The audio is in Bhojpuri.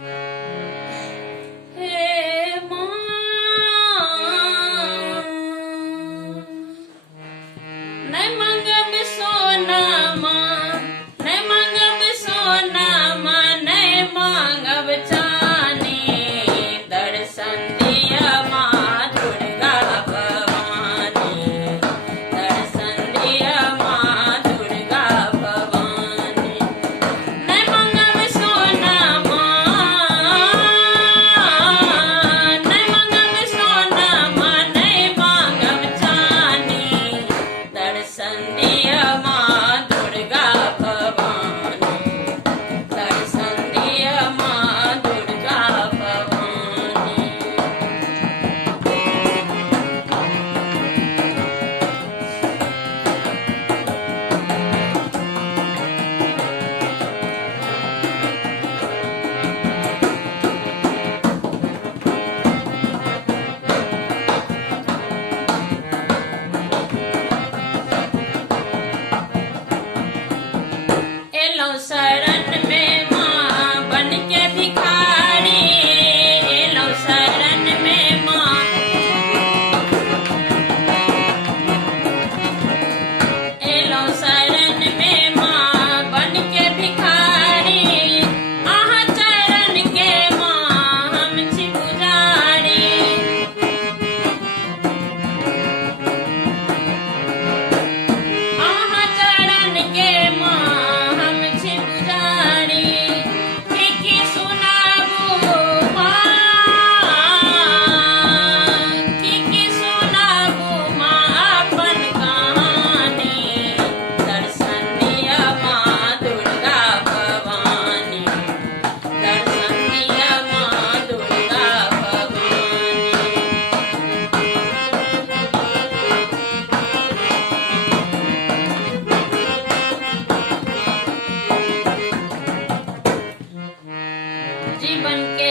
हे माँ, नहीं मांगब सोना माँ, नहीं मांगब सोना माँ, नहीं मांगब चानी, दर्शन दिया माँ दुर्गा भवानी, दर्शन दिया माँ दुर्गा भवानी। नहीं मांगब सोना माँ, नहीं मांगब सोना माँ, नहीं मांगब चानी, दर्शन दिया माँ दुर्गा भवानी, दर्शन दिया माँ दुर्गा भवानी। एलो शरण में माँ बन के भिखारी, एलो शरण में माँ, एलो शरण में माँ बन के भिखारी, आहा चरण के माँ हम छी पुजारी, आहा चरण के माँ हम छी पुजारी। की सुनाबू माँ, की सुनाबू माँ अपन कहानी, दर्शन दिया माँ दुर्गा भवानी, दर्शन दिया माँ दुर्गा भवानी। जीवन के